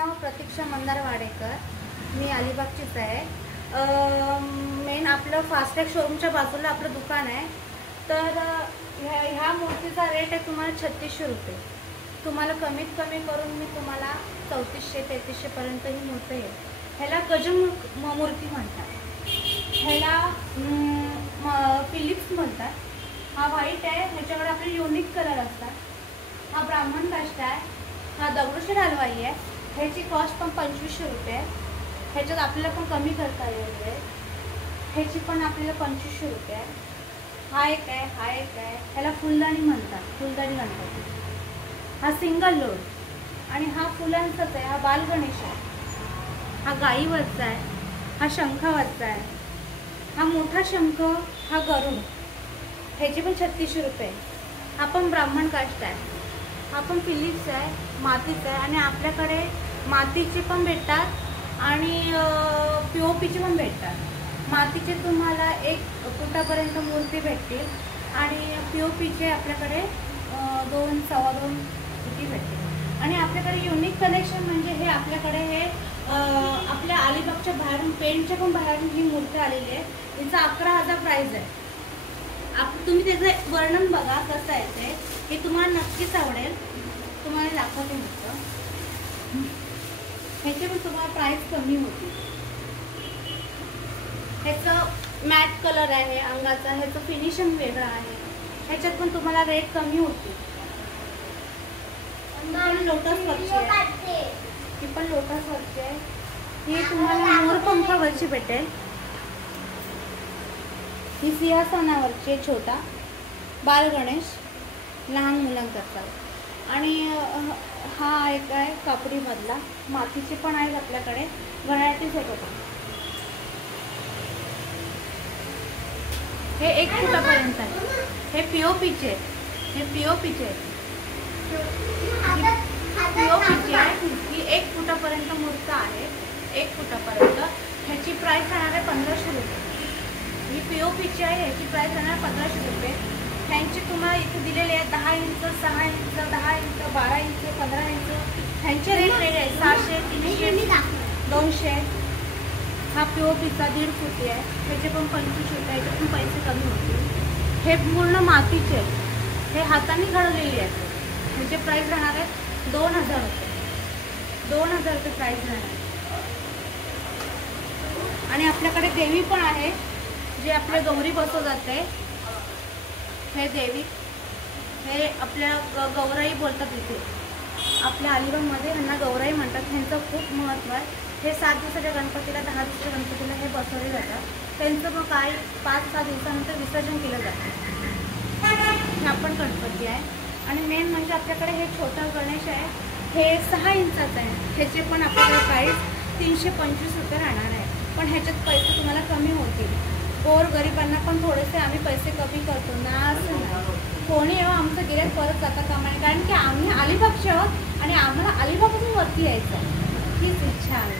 नाव प्रतीक्षा मंदार वाडेकर, मी अलिबागचीच आहे। मेन आपलं फास्टॅग शोरूमच्या बाजूला आपलं दुकान आहे। तर ह्या मूर्तीचा रेट आहे तुम्हाला 3600 रुपये। तुम्हाला कमीत कमी करून मी तुम्हाला 3400-3300 पर्यंत ही मूर्ती आहे। ह्याला गजमूर्ती म्हणतात, ह्याला फिलिप्स म्हणतात। हा व्हाईट आहे, ह्याच्याकडे आपले युनिक कलर असतात। हा ब्राह्मण काष्ट आहे, हा दगडूशेठ हलवाई आहे। ह्याची कॉस्ट पण 2500 रुपये आहे। ह्याच्यात आपल्याला पण कमी करता येईल, ह्याची पण आपल्याला 2500 रुपये आहे। हा एक आहे, हा एक आहे, ह्याला फुलदाणी म्हणतात, फुलदाणी गणपती। हा सिंगल लोड आणि हा फुलांचाच आहे, हा बालगणेश आहे। हा गाईवरचा आहे, हा शंखावरचा आहे। हा मोठा शंख, हा गरुड, ह्याची पण 3600 रुपये। हा पण ब्राह्मण काष्ट आहे, हा पण फिलिप्स आहे, मातीचा आहे। आणि आपल्याकडे मातीचे पण भेटतात आणि POPचे पण भेटतात। मातीचे तुम्हाला 1 फुटापर्यंत मूर्ती भेटतील आणि POPचे आपल्याकडे 2-2.25 फुटी भेटतील। आणि आपल्याकडे युनिक कलेक्शन म्हणजे हे आपल्याकडे हे आपल्या अलिबागच्या बाहेरून पेंटच्या पण बाहेरून ही मूर्ती आलेली आहे। हिचा 11,000 प्राइस आहे। तुम्ही त्याचं वर्णन बघा कसं आहे ते तुम्हाला नक्कीच आवडेल। तुम्हाला दाखवते म्हटलं, ह्याचे पण तुम्हाला प्राइस कमी होती। ह्याचं मॅट कलर आहे अंगाचा, ह्याचं फिनिशिंग वेगळं आहे, ह्याच्यात पण तुम्हाला रेट कमी होती। लोटस वरची आहे, ही पण लोटस वरची आहे। ही तुम्हाला मोरपंखावरची भेटेल। ही सिंहासनावरची छोटा बालगणेश, लहान मुलांकरता। आणि हा एक आहे कापडी मधला, मातीचे पण आहेत आपल्याकडे, घड्याळाचीच आहे बघा। हे 1 फुटापर्यंत आहे, हे POPचे, हे POPचे आहे, POPची आहे। ही 1 फुटापर्यंत मूर्ती आहे, 1 फुटापर्यंत। ह्याची प्राइस राहणार आहे 1500 रुपये। ही POPची आहे, ह्याची प्राइस राहणार 1500 रुपये। ह्यांची तुम्हाला इथे दिलेले आहे 10 inch, 6 inch, 10 inch, 12 inch, 15 inch. ह्यांचे रेट वेगळे आहे, 700, 300, 200। हा POPचा 1.5 फुटी आहे, ह्याचे पण 2500 रुपये, ह्याचे पण पैसे कमी होतील। हे पूर्ण मातीचे, हे हाताने घडवलेले आहेत। ह्याचे प्राइस राहणार आहे 2000 रुपये, 2000 रुपये प्राइस राहणार आहे। आणि आपल्याकडे देवी पण आहे, जे आपल्या गौरी बसव जाते। हे देवी, हे आपल्या गौराई बोलतात इथे, आपल्या अलिबागमध्ये ह्यांना गौराई म्हणतात। ह्यांचं खूप महत्त्व आहे। हे 7 दिवसाच्या गणपतीला, 10 दिवसाच्या गणपतीला हे बसवले जातात। त्यांचं मग काही 5-6 दिवसानंतर विसर्जन केलं जातं। हा पण गणपती आहे। आणि मेन म्हणजे आपल्याकडे हे छोटा गणेश आहे, हे 6 इंचाचं आहे। ह्याचे पण आपल्याकडे प्राईस 325 रुपये राहणार आहे। पण ह्याच्यात पैसे तुम्हाला कमी होतील। गरिबांना पण थोडेसे आम्ही पैसे कमी करतो ना, असं नाही। कोणी आमचं गिऱ्हाईक परत जाता कामा नये, कारण की आम्ही अलिबागचे आहोत आणि आम्हाला अलिबागपासून वरती यायचं, हीच इच्छा आहे।